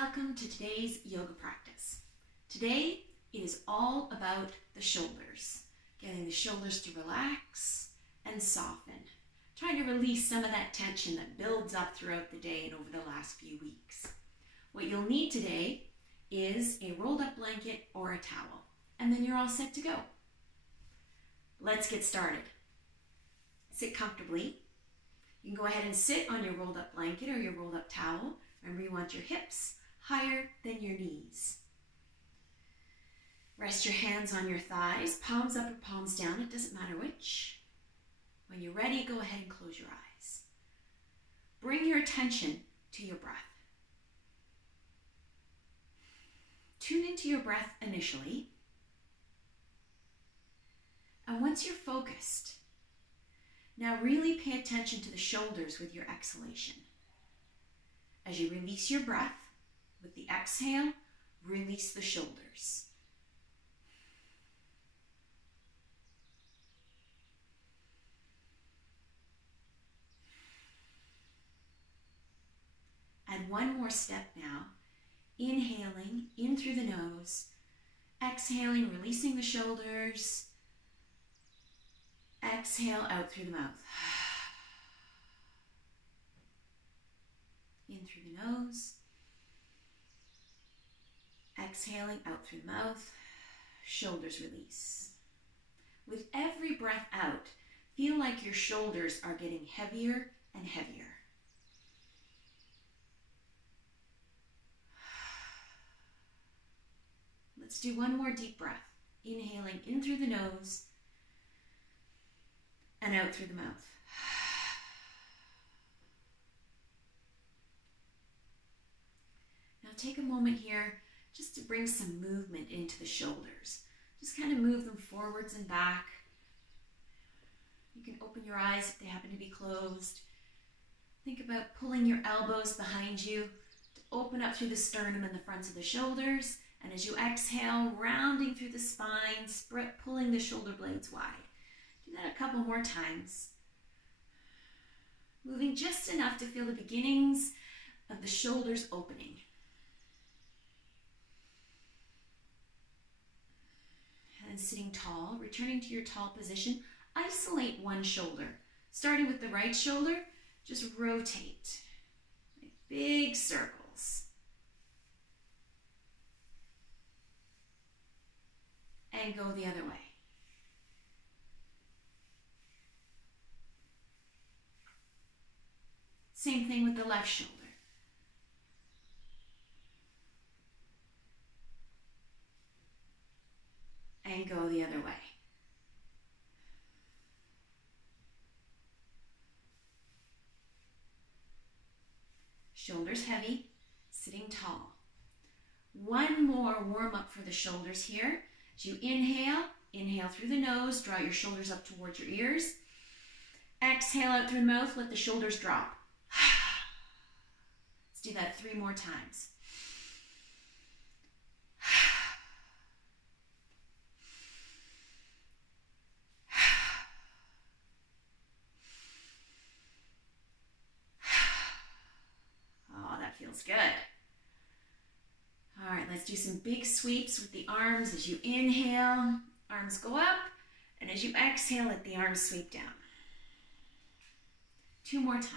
Welcome to today's yoga practice. Today it is all about the shoulders, getting the shoulders to relax and soften, trying to release some of that tension that builds up throughout the day and over the last few weeks. What you'll need today is a rolled up blanket or a towel, and then you're all set to go. Let's get started. Sit comfortably. You can go ahead and sit on your rolled up blanket or your rolled up towel. Remember, you want your hips higher than your knees. Rest your hands on your thighs, palms up or palms down, it doesn't matter which. When you're ready, go ahead and close your eyes. Bring your attention to your breath. Tune into your breath initially. And once you're focused, now really pay attention to the shoulders with your exhalation. As you release your breath, with the exhale, release the shoulders. Add one more step now. Inhaling in through the nose, exhaling, releasing the shoulders. Exhale out through the mouth. In through the nose. Exhaling out through the mouth. Shoulders release. With every breath out, feel like your shoulders are getting heavier and heavier. Let's do one more deep breath. Inhaling in through the nose and out through the mouth. Now take a moment here just to bring some movement into the shoulders. Just kind of move them forwards and back. You can open your eyes if they happen to be closed. Think about pulling your elbows behind you to open up through the sternum and the fronts of the shoulders. And as you exhale, rounding through the spine, pulling the shoulder blades wide. Do that a couple more times. Moving just enough to feel the beginnings of the shoulders opening. And sitting tall, returning to your tall position, isolate one shoulder. Starting with the right shoulder, just rotate. Make big circles. And go the other way. Same thing with the left shoulder. And go the other way. Shoulders heavy, sitting tall. One more warm up for the shoulders here. As you inhale through the nose, draw your shoulders up towards your ears. Exhale out through the mouth, let the shoulders drop. Let's do that 3 more times. Oh, that feels good. All right, let's do some big sweeps with the arms. As you inhale, arms go up, and as you exhale, let the arms sweep down. 2 more times.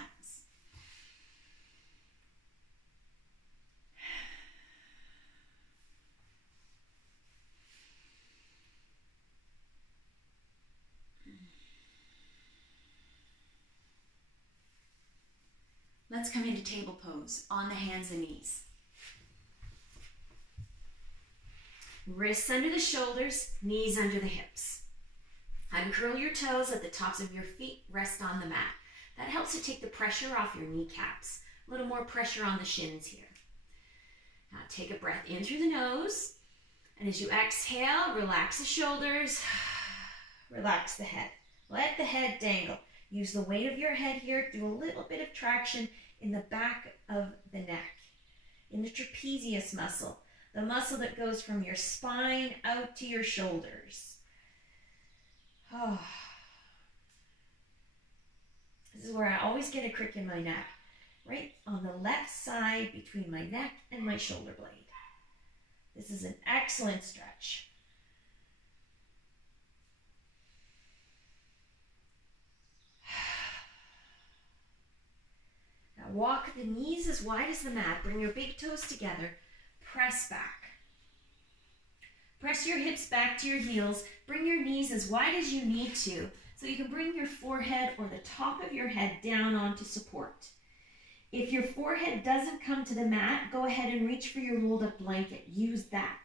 Let's come into table pose on the hands and knees. Wrists under the shoulders, knees under the hips. Uncurl your toes, let the tops of your feet rest on the mat. That helps to take the pressure off your kneecaps. A little more pressure on the shins here. Now take a breath in through the nose. And as you exhale, relax the shoulders, relax the head. Let the head dangle. Use the weight of your head here. Do a little bit of traction in the back of the neck, in the trapezius muscle. The muscle that goes from your spine out to your shoulders. This is where I always get a crick in my neck. right on the left side between my neck and my shoulder blade. This is an excellent stretch. Now walk the knees as wide as the mat. Bring your big toes together. Press back. Press your hips back to your heels. Bring your knees as wide as you need to, so you can bring your forehead or the top of your head down onto support. If your forehead doesn't come to the mat, go ahead and reach for your rolled up blanket. Use that.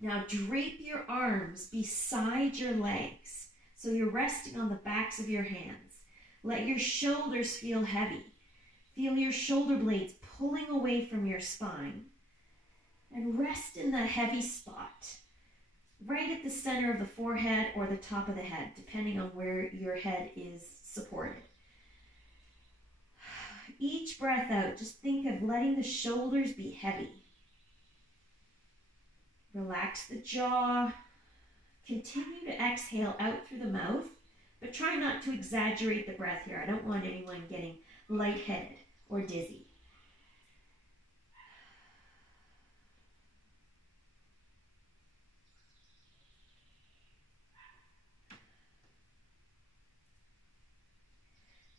Now drape your arms beside your legs, so you're resting on the backs of your hands. Let your shoulders feel heavy. Feel your shoulder blades pulling away from your spine. And rest in the heavy spot, right at the center of the forehead or the top of the head, depending on where your head is supported. Each breath out, just think of letting the shoulders be heavy. Relax the jaw. Continue to exhale out through the mouth, but try not to exaggerate the breath here. I don't want anyone getting lightheaded or dizzy.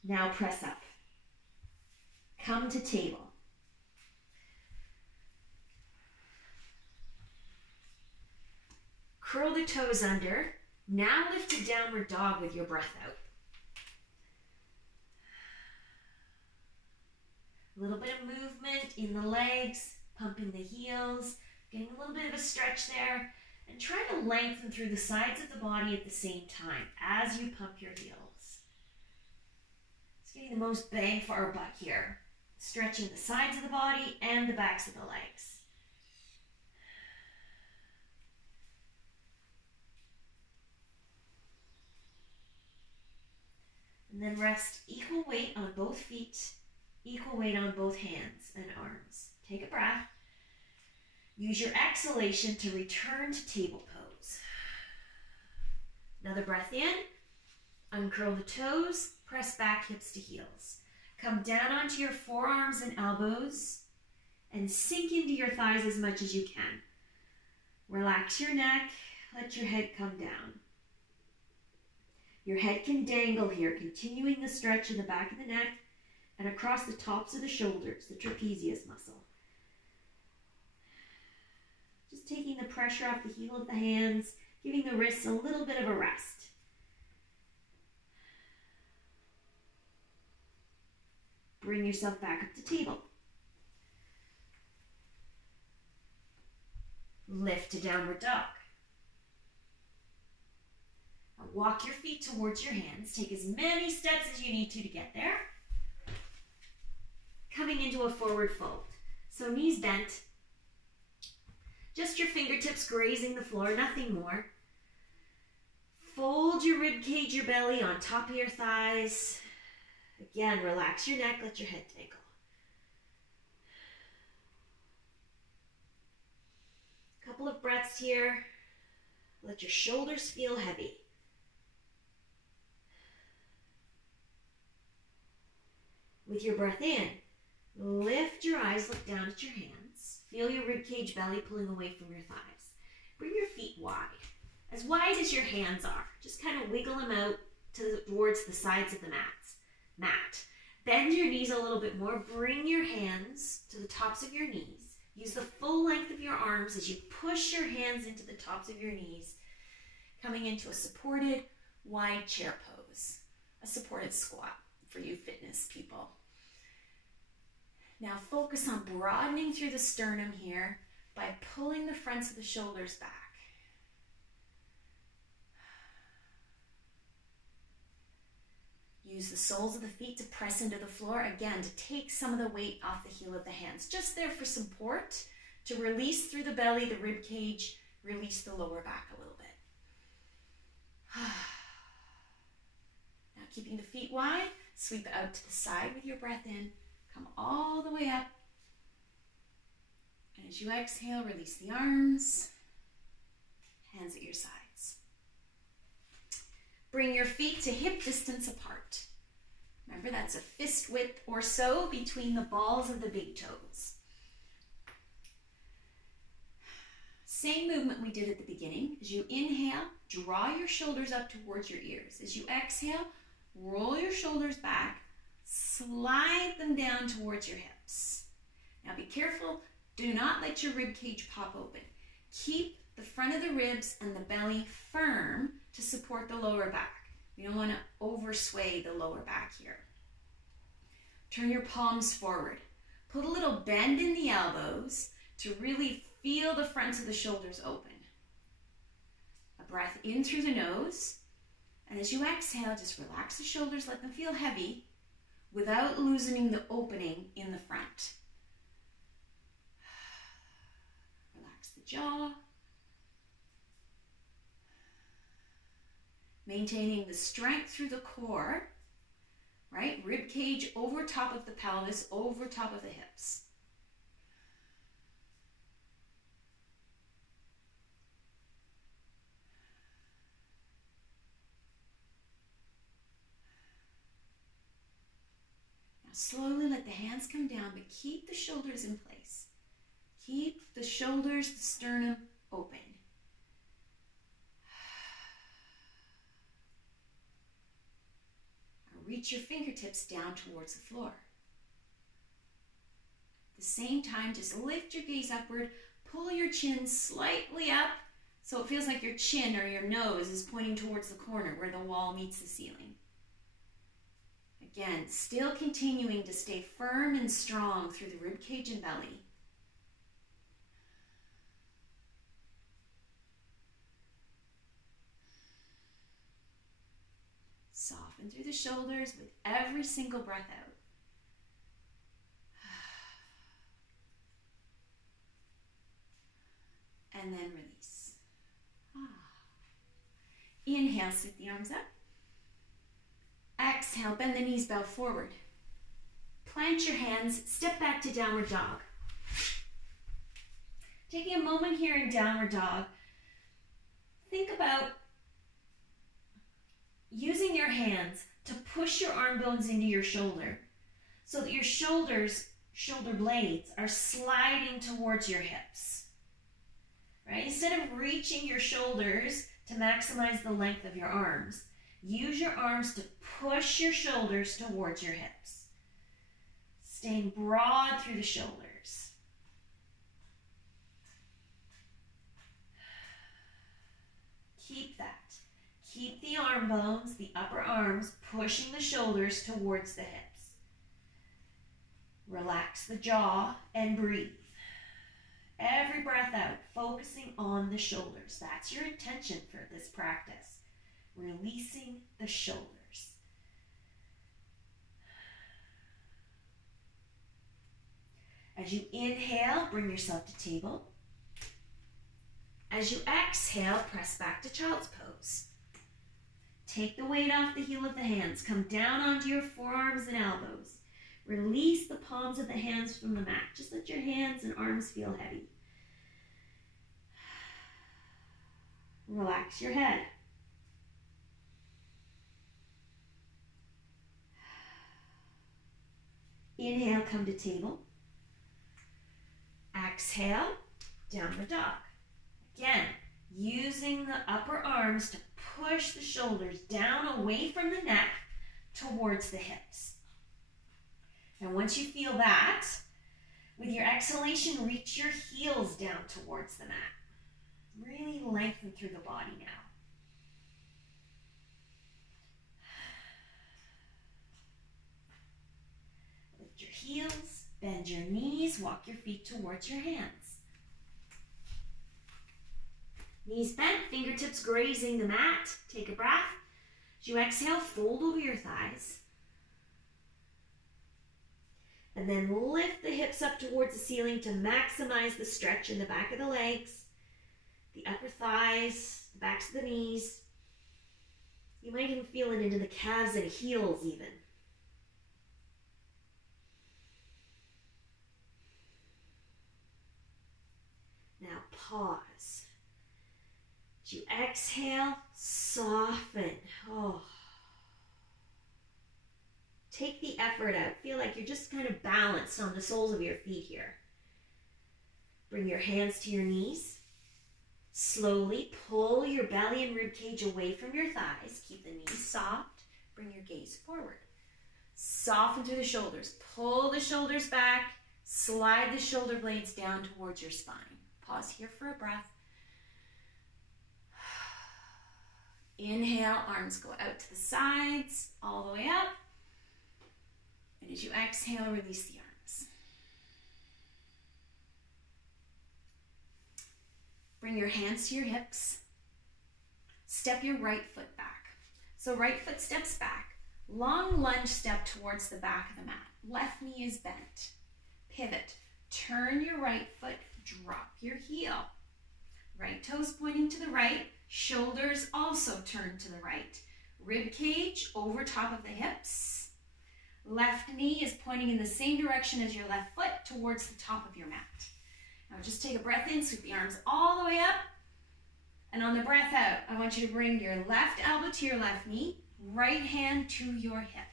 Now press up. Come to table. Curl the toes under. Now lift to downward dog with your breath out. A little bit of movement in the legs, pumping the heels, getting a little bit of a stretch there, and try to lengthen through the sides of the body at the same time as you pump your heels. It's getting the most bang for our buck here. Stretching the sides of the body and the backs of the legs. And then rest equal weight on both feet, equal weight on both hands and arms. Take a breath. Use your exhalation to return to table pose. Another breath in. Uncurl the toes. Press back hips to heels. Come down onto your forearms and elbows and sink into your thighs as much as you can. Relax your neck. Let your head come down. Your head can dangle here, continuing the stretch in the back of the neck and across the tops of the shoulders, the trapezius muscle. Just taking the pressure off the heel of the hands, giving the wrists a little bit of a rest. Bring yourself back up to table. Lift to downward dog. Now walk your feet towards your hands. Take as many steps as you need to get there. Coming into a forward fold. So knees bent. Just your fingertips grazing the floor, nothing more. Fold your rib cage, your belly on top of your thighs. Again, relax your neck, let your head dangle. Couple of breaths here. Let your shoulders feel heavy. With your breath in, lift your eyes, look down at your hands. Feel your ribcage, belly pulling away from your thighs. Bring your feet wide as your hands are. Just kind of wiggle them out towards the sides of the mat. Bend your knees a little bit more. Bring your hands to the tops of your knees. Use the full length of your arms as you push your hands into the tops of your knees, coming into a supported wide chair pose, a supported squat for you fitness people. Now focus on broadening through the sternum here by pulling the fronts of the shoulders back. Use the soles of the feet to press into the floor, again, to take some of the weight off the heel of the hands. Just there for support, to release through the belly, the rib cage, release the lower back a little bit. Now keeping the feet wide, sweep out to the side with your breath in. Come all the way up. And as you exhale, release the arms, hands at your sides. Bring your feet to hip distance apart. Remember, that's a fist width or so between the balls of the big toes. Same movement we did at the beginning. As you inhale, draw your shoulders up towards your ears. As you exhale, roll your shoulders back, slide them down towards your hips. Now be careful, do not let your rib cage pop open. Keep the front of the ribs and the belly firm to support the lower back. We don't want to oversway the lower back here. Turn your palms forward. Put a little bend in the elbows to really feel the fronts of the shoulders open. A breath in through the nose. And as you exhale, just relax the shoulders, let them feel heavy without loosening the opening in the front. Relax the jaw. Maintaining the strength through the core, right? Rib cage over top of the pelvis, over top of the hips. Now slowly let the hands come down, but keep the shoulders in place. Keep the shoulders, the sternum open. Reach your fingertips down towards the floor. At the same time, just lift your gaze upward, pull your chin slightly up so it feels like your chin or your nose is pointing towards the corner where the wall meets the ceiling. Again, still continuing to stay firm and strong through the rib cage and belly. Soften through the shoulders with every single breath out. And then release. Inhale, sweep the arms up. Exhale, bend the knees, bow forward. Plant your hands, step back to downward dog. Taking a moment here in downward dog, think about using your hands to push your arm bones into your shoulder so that your shoulder blades are sliding towards your hips. Right? Instead of reaching your shoulders to maximize the length of your arms, use your arms to push your shoulders towards your hips. Staying broad through the shoulders. Keep that. Keep the arm bones, the upper arms, pushing the shoulders towards the hips. Relax the jaw and breathe. Every breath out, focusing on the shoulders. That's your intention for this practice. Releasing the shoulders. As you inhale, bring yourself to table. As you exhale, press back to child's pose. Take the weight off the heel of the hands. Come down onto your forearms and elbows. Release the palms of the hands from the mat. Just let your hands and arms feel heavy. Relax your head. Inhale, come to table. Exhale, downward dog. Again, using the upper arms to push the shoulders down away from the neck towards the hips. And once you feel that, with your exhalation, reach your heels down towards the mat. Really lengthen through the body now. Lift your heels, bend your knees, walk your feet towards your hands. Knees bent, fingertips grazing the mat. Take a breath. As you exhale, fold over your thighs. And then lift the hips up towards the ceiling to maximize the stretch in the back of the legs, the upper thighs, the backs of the knees. You might even feel it into the calves and heels even. Now pause. As you exhale, soften. Take the effort out. Feel like you're just kind of balanced on the soles of your feet here. Bring your hands to your knees. Slowly pull your belly and rib cage away from your thighs. Keep the knees soft. Bring your gaze forward. Soften through the shoulders. Pull the shoulders back. Slide the shoulder blades down towards your spine. Pause here for a breath. Inhale, arms go out to the sides, all the way up. And as you exhale, release the arms. Bring your hands to your hips. Step your right foot back. So right foot steps back. Long lunge step towards the back of the mat. Left knee is bent. Pivot. Turn your right foot. Drop your heel. Right toes pointing to the right. Shoulders also turn to the right. Rib cage over top of the hips. Left knee is pointing in the same direction as your left foot towards the top of your mat. Now just take a breath in, sweep the arms all the way up. And on the breath out, I want you to bring your left elbow to your left knee, right hand to your hip,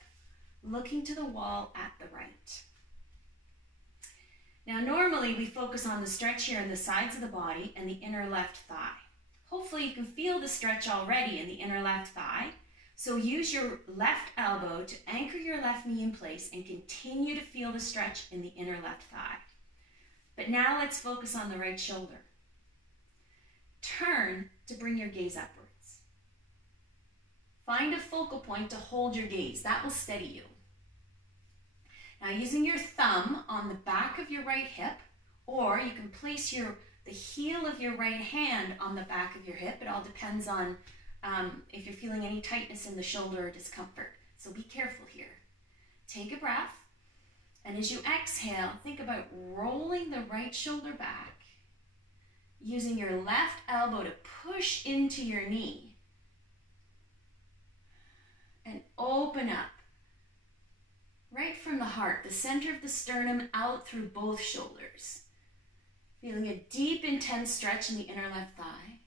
looking to the wall at the right. Now normally we focus on the stretch here on the sides of the body and the inner left thigh. Hopefully you can feel the stretch already in the inner left thigh. So use your left elbow to anchor your left knee in place and continue to feel the stretch in the inner left thigh. But now let's focus on the right shoulder. Turn to bring your gaze upwards. Find a focal point to hold your gaze. That will steady you. Now using your thumb on the back of your right hip, or you can place the heel of your right hand on the back of your hip. It all depends on if you're feeling any tightness in the shoulder or discomfort. So be careful here. Take a breath. And as you exhale, think about rolling the right shoulder back, using your left elbow to push into your knee, and open up right from the heart, the center of the sternum out through both shoulders. Feeling a deep, intense stretch in the inner left thigh,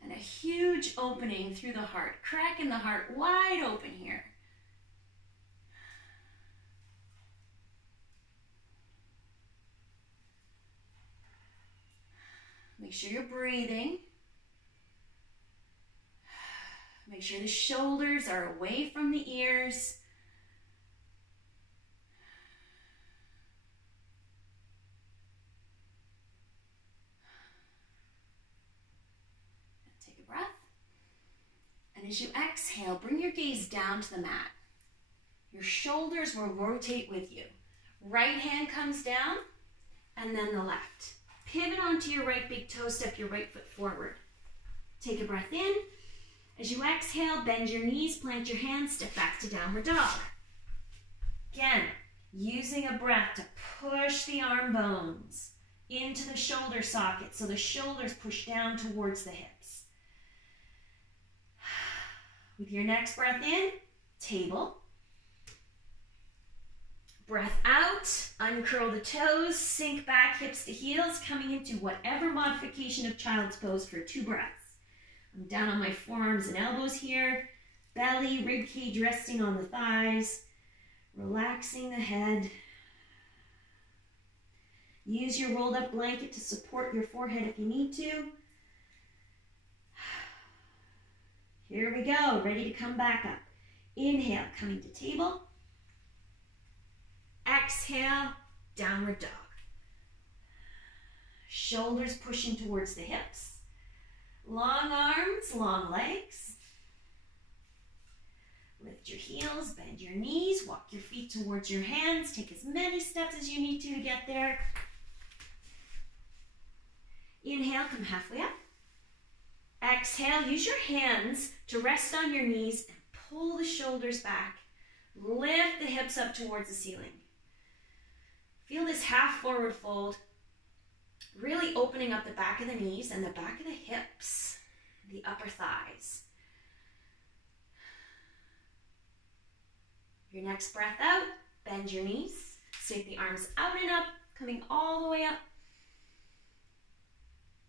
and a huge opening through the heart, cracking the heart wide open here. Make sure you're breathing. Make sure the shoulders are away from the ears. Take a breath. And as you exhale, bring your gaze down to the mat. Your shoulders will rotate with you. Right hand comes down, and then the left. Pivot onto your right big toe, step your right foot forward. Take a breath in. As you exhale, bend your knees, plant your hands, step back to downward dog. Again, using a breath to push the arm bones into the shoulder socket so the shoulders push down towards the hips. With your next breath in, table. Breath out, uncurl the toes, sink back, hips to heels, coming into whatever modification of child's pose for 2 breaths. I'm down on my forearms and elbows here, belly, rib cage resting on the thighs, relaxing the head. Use your rolled up blanket to support your forehead if you need to. Here we go, ready to come back up. Inhale, coming to table. Exhale, downward dog. Shoulders pushing towards the hips. Long arms, long legs. Lift your heels, bend your knees, walk your feet towards your hands. Take as many steps as you need to get there. Inhale, come halfway up. Exhale, use your hands to rest on your knees and pull the shoulders back. Lift the hips up towards the ceiling. Feel this half forward fold, really opening up the back of the knees and the back of the hips, the upper thighs. Your next breath out, bend your knees, sweep the arms out and up, coming all the way up.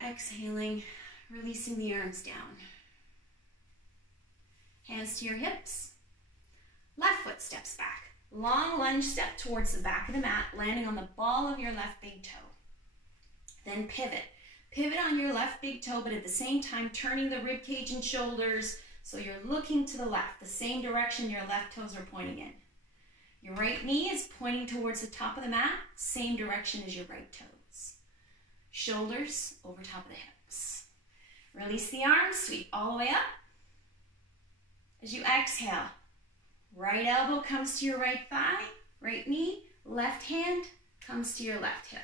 Exhaling, releasing the arms down. Hands to your hips. Left foot steps back. Long lunge step towards the back of the mat, landing on the ball of your left big toe. Then pivot. Pivot on your left big toe, but at the same time turning the rib cage and shoulders so you're looking to the left, the same direction your left toes are pointing in. Your right knee is pointing towards the top of the mat, same direction as your right toes. Shoulders over top of the hips. Release the arms, sweep all the way up. As you exhale, right elbow comes to your right thigh, right knee, left hand comes to your left hip.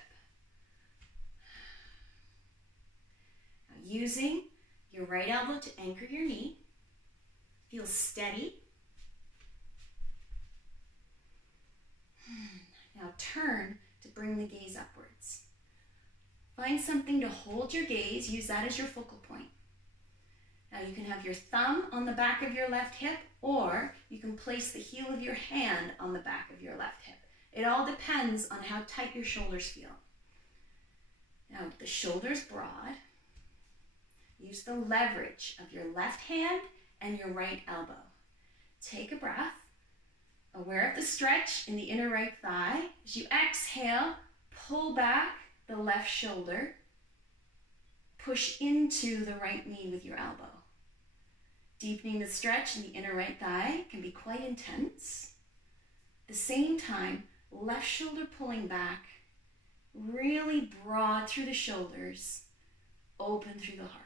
Now using your right elbow to anchor your knee, feel steady. Now turn to bring the gaze upwards. Find something to hold your gaze, use that as your focal point. Now you can have your thumb on the back of your left hip, or you can place the heel of your hand on the back of your left hip. It all depends on how tight your shoulders feel. Now the shoulders broad. Use the leverage of your left hand and your right elbow. Take a breath. Aware of the stretch in the inner right thigh. As you exhale, pull back the left shoulder. Push into the right knee with your elbow. Deepening the stretch in the inner right thigh can be quite intense. At the same time, left shoulder pulling back, really broad through the shoulders, open through the heart.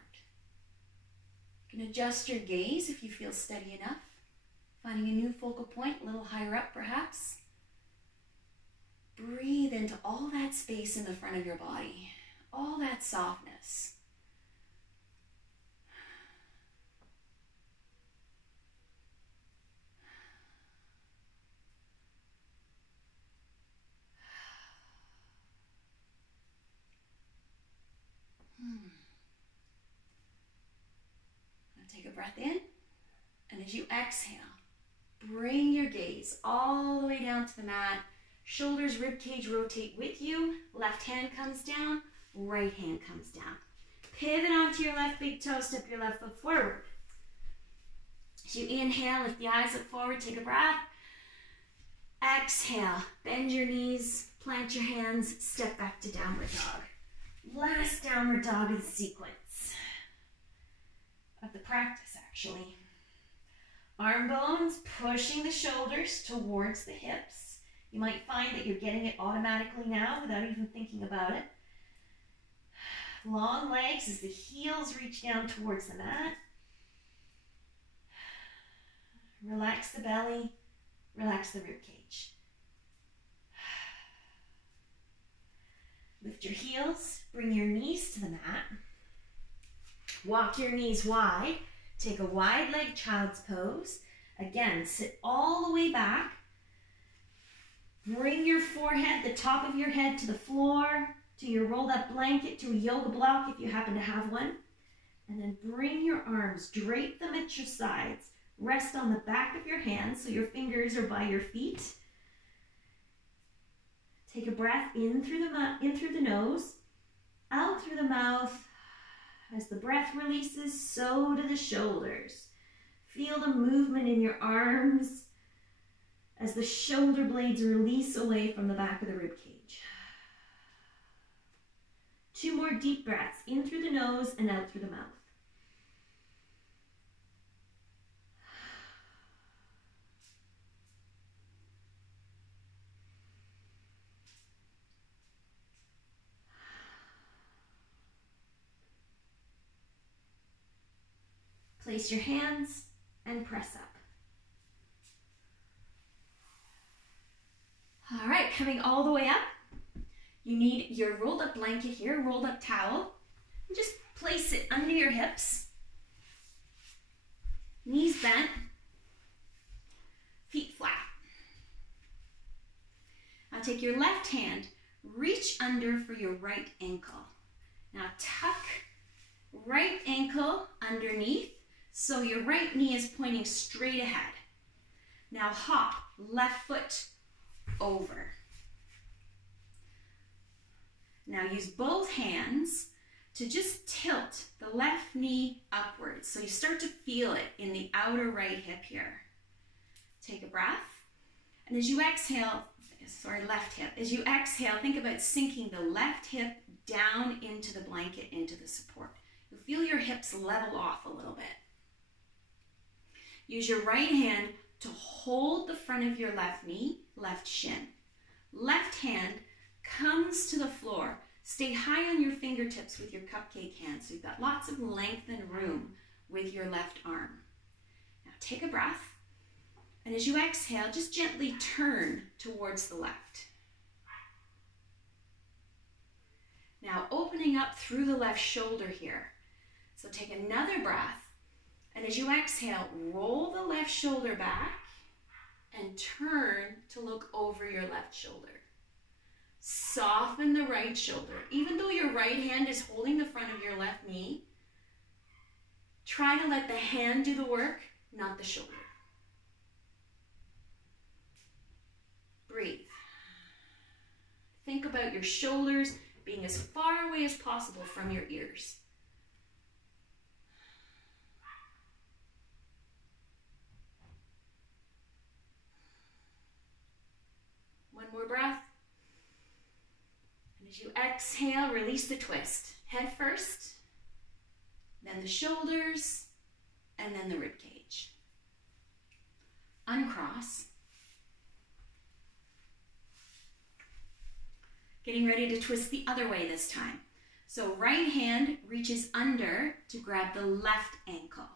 You can adjust your gaze if you feel steady enough. Finding a new focal point, a little higher up perhaps. Breathe into all that space in the front of your body, all that softness. Now take a breath in, and as you exhale, bring your gaze all the way down to the mat. Shoulders, rib cage rotate with you. Left hand comes down, right hand comes down. Pivot onto your left big toe, step your left foot forward. As you inhale, lift the eyes up forward, take a breath. Exhale, bend your knees, plant your hands, step back to downward dog. Last downward dog of the sequence, of the practice actually. Arm bones pushing the shoulders towards the hips. You might find that you're getting it automatically now without even thinking about it. Long legs as the heels reach down towards the mat. Relax the belly, relax the rib cage. Lift your heels, bring your knees to the mat. Walk your knees wide. Take a wide leg child's pose. Again, sit all the way back. Bring your forehead, the top of your head to the floor, to your rolled up blanket, to a yoga block if you happen to have one. And then bring your arms, drape them at your sides. Rest on the back of your hands so your fingers are by your feet. Take a breath in through the nose, out through the mouth. As the breath releases, so do the shoulders. Feel the movement in your arms as the shoulder blades release away from the back of the rib cage. 2 more deep breaths, in through the nose and out through the mouth. Place your hands and press up. All right, coming all the way up, you need your rolled up blanket here, rolled up towel. And just place it under your hips, knees bent, feet flat. Now take your left hand, reach under for your right ankle. Now tuck right ankle underneath, so your right knee is pointing straight ahead. Now hop left foot over. Now use both hands to just tilt the left knee upwards. So you start to feel it in the outer right hip here. Take a breath. And as you exhale, left hip. As you exhale, think about sinking the left hip down into the blanket, into the support. You'll feel your hips level off a little bit. Use your right hand to hold the front of your left knee, left shin. Left hand comes to the floor. Stay high on your fingertips with your cupcake hands. So you've got lots of length and room with your left arm. Now take a breath. And as you exhale, just gently turn towards the left. Now opening up through the left shoulder here. So take another breath. And as you exhale, roll the left shoulder back and turn to look over your left shoulder. Soften the right shoulder. Even though your right hand is holding the front of your left knee, try to let the hand do the work, not the shoulder. Breathe. Think about your shoulders being as far away as possible from your ears. One more breath. And as you exhale, release the twist. Head first, then the shoulders, and then the rib cage. Uncross. Getting ready to twist the other way this time. So right hand reaches under to grab the left ankle.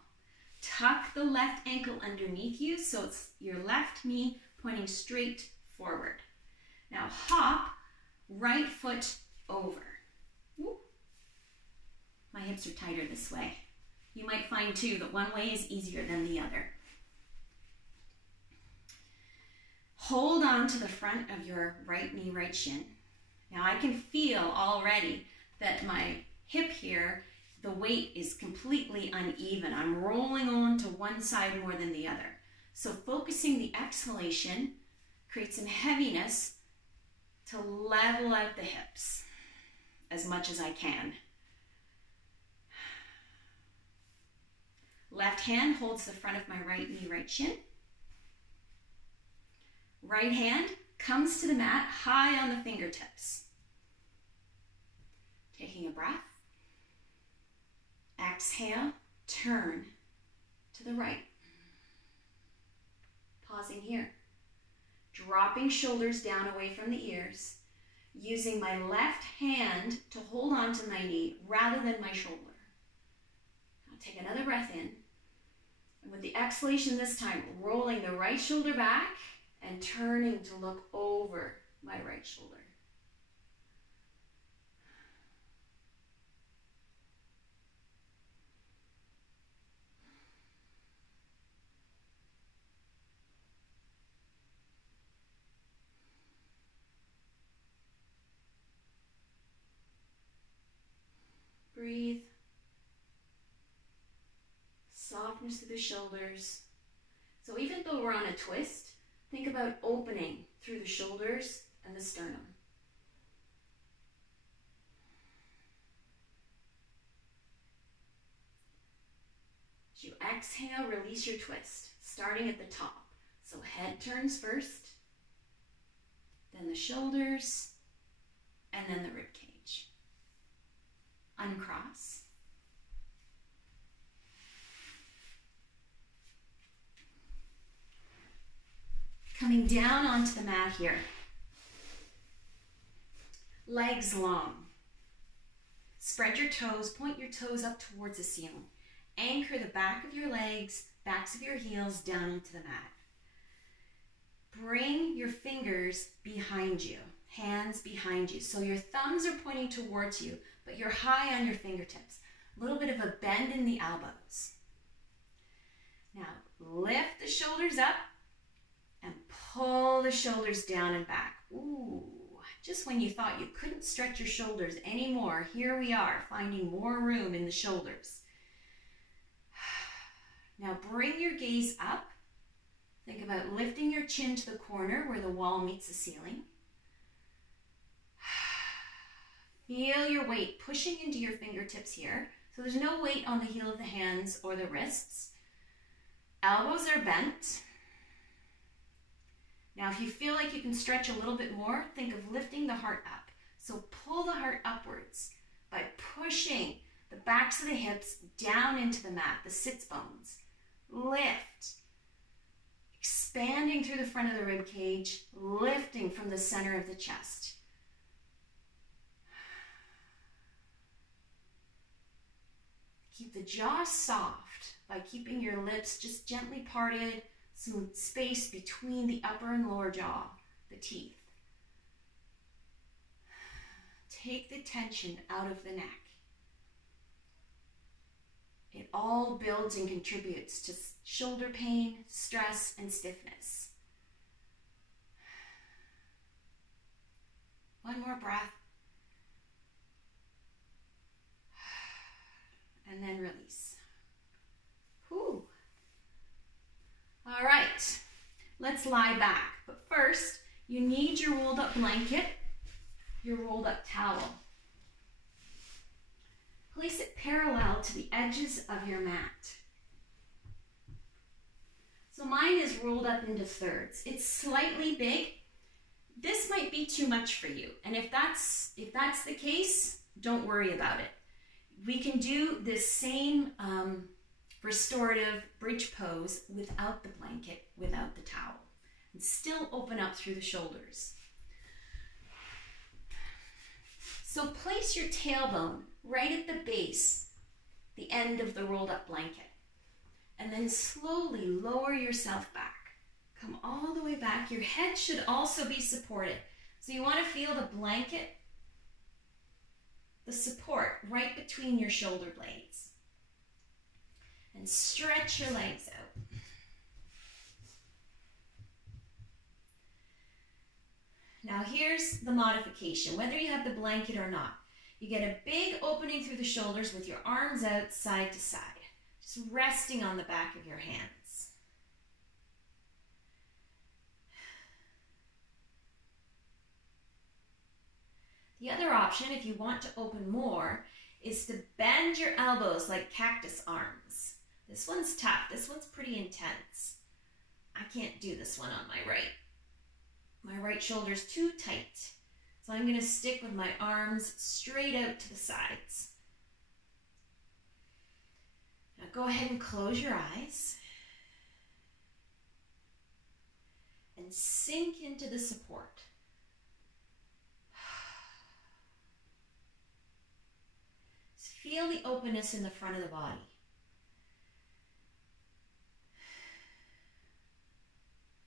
Tuck the left ankle underneath you so it's your left knee pointing straight forward. Now hop right foot over. Woo. My hips are tighter this way. You might find too that one way is easier than the other. Hold on to the front of your right knee, right shin. Now I can feel already that my hip here, the weight is completely uneven. I'm rolling on to one side more than the other. So focusing the exhalation, create some heaviness to level out the hips as much as I can. Left hand holds the front of my right knee, right shin. Right hand comes to the mat, high on the fingertips. Taking a breath. Exhale, turn to the right. Pausing here. Dropping shoulders down away from the ears. Using my left hand to hold on to my knee rather than my shoulder. Now take another breath in. And with the exhalation this time, rolling the right shoulder back and turning to look over my right shoulder. Breathe. Softness through the shoulders. So even though we're on a twist, think about opening through the shoulders and the sternum. As you exhale, release your twist, starting at the top. So head turns first, then the shoulders, and then the rib cage. Uncross. Coming down onto the mat here. Legs long. Spread your toes, point your toes up towards the ceiling. Anchor the back of your legs, backs of your heels down into the mat. Bring your fingers behind you, hands behind you. So your thumbs are pointing towards you, but you're high on your fingertips. A little bit of a bend in the elbows. Now lift the shoulders up and pull the shoulders down and back. Ooh, just when you thought you couldn't stretch your shoulders anymore, here we are, finding more room in the shoulders. Now bring your gaze up. Think about lifting your chin to the corner where the wall meets the ceiling. Feel your weight pushing into your fingertips here. So there's no weight on the heel of the hands or the wrists. Elbows are bent. Now, if you feel like you can stretch a little bit more, think of lifting the heart up. So pull the heart upwards by pushing the backs of the hips down into the mat, the sits bones. Lift. Expanding through the front of the rib cage, lifting from the center of the chest. Keep the jaw soft by keeping your lips just gently parted, some space between the upper and lower jaw, the teeth. Take the tension out of the neck. It all builds and contributes to shoulder pain, stress, and stiffness. One more breath. And then release. Whew. All right, let's lie back. But first, you need your rolled up blanket, your rolled up towel. Place it parallel to the edges of your mat. So mine is rolled up into thirds. It's slightly big. This might be too much for you. And if that's the case, don't worry about it. We can do this same restorative bridge pose without the blanket, without the towel, and still open up through the shoulders. So place your tailbone right at the base, the end of the rolled up blanket, and then slowly lower yourself back. Come all the way back. Your head should also be supported. So you want to feel the blanket, the support right between your shoulder blades. And stretch your legs out. Now here's the modification, whether you have the blanket or not. You get a big opening through the shoulders with your arms out side to side, just resting on the back of your hands. The other option, if you want to open more, is to bend your elbows like cactus arms. This one's tough. This one's pretty intense. I can't do this one on my right. My right shoulder's too tight. So I'm going to stick with my arms straight out to the sides. Now go ahead and close your eyes. And sink into the support. Feel the openness in the front of the body.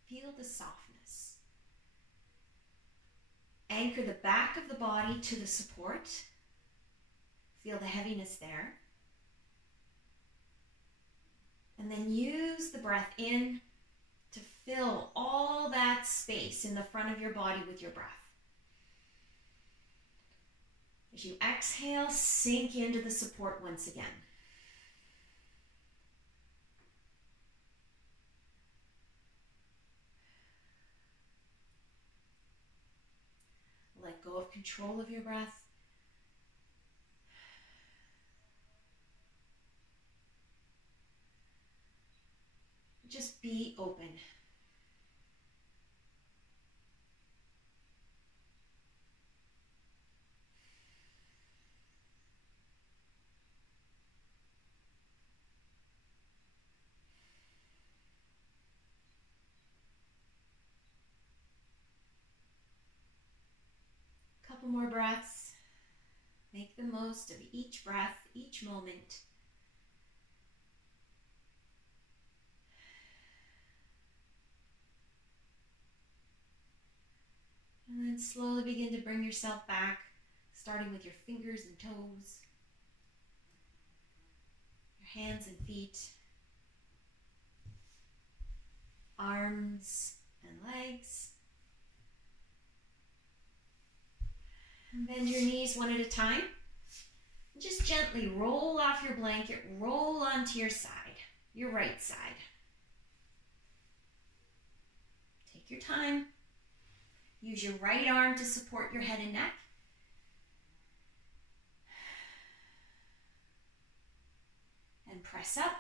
Feel the softness. Anchor the back of the body to the support. Feel the heaviness there. And then use the breath in to fill all that space in the front of your body with your breath. As you exhale, sink into the support once again. Let go of control of your breath. Just be open. Couple more breaths. Make the most of each breath, each moment. And then slowly begin to bring yourself back, starting with your fingers and toes, your hands and feet, arms and legs. And bend your knees one at a time. And just gently roll off your blanket, roll onto your side, your right side. Take your time. Use your right arm to support your head and neck. And press up.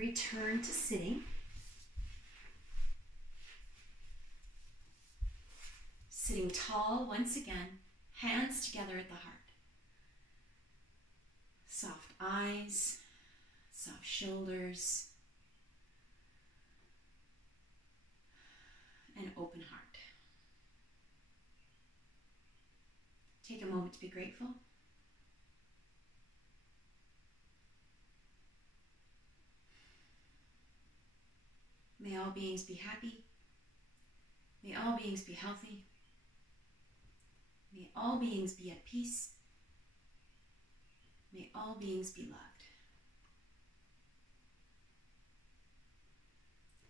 return to sitting. Sitting tall once again, hands together at the heart. Soft eyes, soft shoulders, and open heart. Take a moment to be grateful. May all beings be happy. May all beings be healthy. May all beings be at peace. May all beings be loved.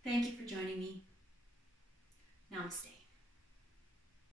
Thank you for joining me. Namaste.